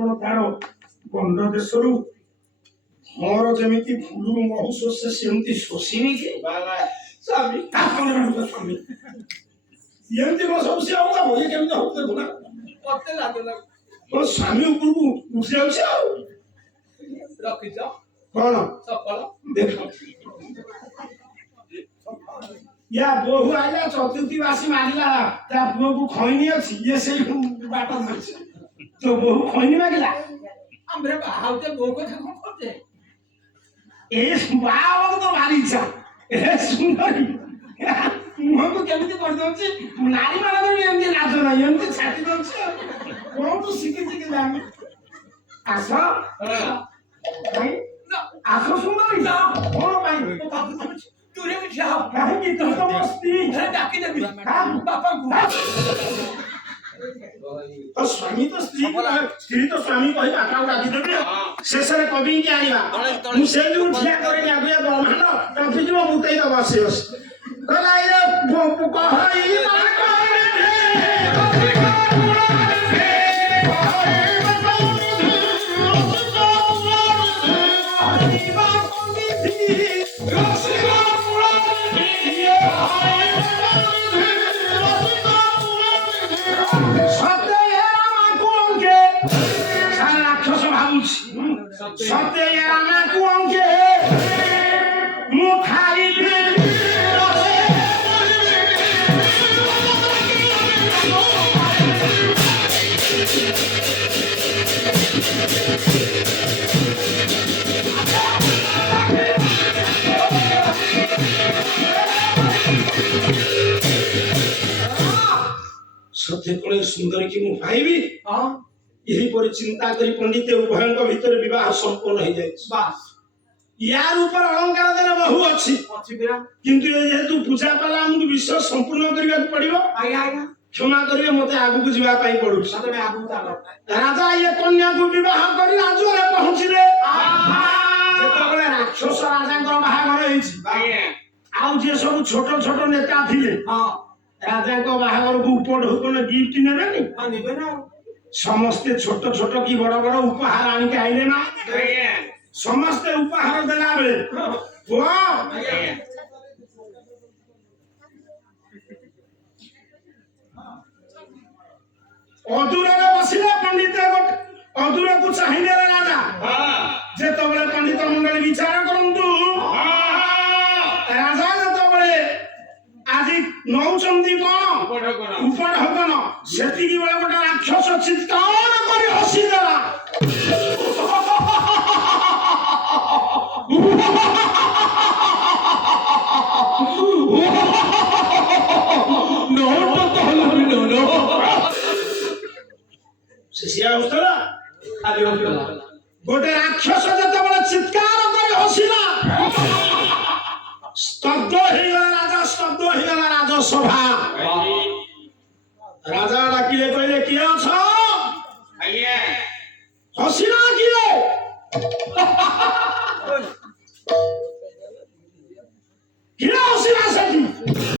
କଣ ତାର ଗଣ୍ଡ ଦେଶରୁ ମୋର ଯେମିତି ଫୁଲରୁ ମହୁ ଶୋଷେ ସେମିତି ଶୋଷିନି କି ସ୍ୱାମୀ ସ୍ୱାମୀ ଏମିତି କଣ ସବୁ ସେ ହବ ବହି କେମିତି ହଉ ଦେଖୁନା ମତେ ଲାଗୁଲା ମୋ ସ୍ୱାମୀ ଉପରକୁ ଉଠି ଯାଉଛି ଆଉ ରଖିଛ କଣ ସଫଳ ଦେଖ ୟା ବୋହୁ ଆଇଲା ଚତୁର୍ଥୀ ବାସି ମାରିଲା ତା ପୁଅକୁ ଖଇନି ଅଛି ଇଏ ସେଇ ବାଟ ଧରିଛି ତୋ ବୋହୁ ଖଇନି ମାଗିଲା ଆମର ବାହା ହଉଛେ ବୋଉ କଥା କଣ କରୁଛେ ଏ ବାହା ହବାକୁ ତ ଭାରି ଇଚ୍ଛା ଏ ସୁନ୍ଦରୀ ମୁହଁକୁ କେମିତି କରିଦଉଛି ନାରୀ ମାନଙ୍କର ବି ଏମିତି ଲାଜ ନାହିଁ ଏମିତି ଛାଟି ଦଉଛି କୋଉଠୁ ଶିଖିଛି କି ଜାଣି ଆସ ଭାଇ ଆସ ସୁନ୍ଦରୀ କଣ ପାଇଁ ଦୂରେ ବି ଠିଆ ହବ କାହିଁକି ତୁ ତ ମୋ ସ୍ତ୍ରୀ ଡାକିଦେବି ବାପାଙ୍କୁ ସ୍ୱାମୀ ତ ସ୍ତ୍ରୀ ତ ସ୍ୱାମୀ କହି ବାପାକୁ ଡାକିଦେବି ଶେଷରେ କବିକି ଆଣିବା ମୁଁ ସେଇ ଯୋଉ ଠିଆ କରିନି ଆଗୁଆ ବ୍ରହ୍ମାଣ୍ଡ ଡାକିଯିବ ମୁତେଇ ଦବ ସେ କହିଲା ରାକ୍ଷସ ଭାବୁଛି ସତେ ଆମକୁ ଅଙ୍କେ ମୁଁ ଖାଇବି ସତେ କଳେ ସୁନ୍ଦରୀ କି ମୁଁ ପାଇବି ଏହିପରି ଚିନ୍ତା କରି ପଣ୍ଡିତ ଉଭୟଙ୍କ ଭିତରେ ବିବାହ ସମ୍ପନ୍ନ ହେଇଯାଇଛି ୟାର ଉପରେ ଅଳଙ୍କାର ଦେଲେ ବହୁ ଅଛି କିନ୍ତୁ ଯେହେତୁ ପୂଜା ପାଲା ଆମକୁ ବିଷୟ ସମ୍ପୂର୍ଣ୍ଣ କରିବାକୁ ପଡିବ କ୍ଷମା କରିବେ ମତେ ଆଗକୁ ଯିବା ପାଇଁ ପଡୁଛି ରାଜା ଇଏ କନ୍ୟାକୁ ବିବାହ କରି ରାଜ୍ୟରେ ପହଞ୍ଚିଲେ ଯେତେବେଳେ ରାକ୍ଷସ ରାଜାଙ୍କର ବାହାଘର ହେଇଛି ଆଉ ଯିଏ ସବୁ ଛୋଟ ଛୋଟ ନେତା ଥିଲେ ରାଜାଙ୍କ ବାହାଘରକୁ ଉପଢୌକନ ଗିଫ୍ଟ ନେବେନି ସମସ୍ତେ ଛୋଟ ଛୋଟ କି ବଡ ବଡ ଉପହାର ଆଣିକି ଆଇଲେ ନା ସମସ୍ତେ ଉପହାର ଦେଲା ବେଳେ ଅଦୂରରେ ବସିଲେ ପଣ୍ଡିତ ଅଦୂରକୁ ଚାହିଁଲେ ରାଜା ଯେତେବେଳେ ପଣ୍ଡିତ ମଣ୍ଡଳୀ ବିଚାର କରନ୍ତୁ ରାଜା ଯେତେବେଳେ ଆଜି ନଉଛନ୍ତି କଣ ଉପଢୌକନ ସେତିକି ବେଳେ ଗୋଟେ ରାକ୍ଷସ ଚିତ୍କାର କରି ହସିଦେଲା ଗୋଟେ ରାକ୍ଷସ ଯେତେବେଳେ ଚିତ୍କାର କରି ହସିଲା ସ୍ତବ୍ଧ ହେଇଗଲା ରାଜା ସ୍ତବ୍ଧ ହେଇଗଲା ରାଜସଭା ରାଜା ଡାକିଲେ କହିଲେ କିଏ ଅଛ ହସିଲା କିଏ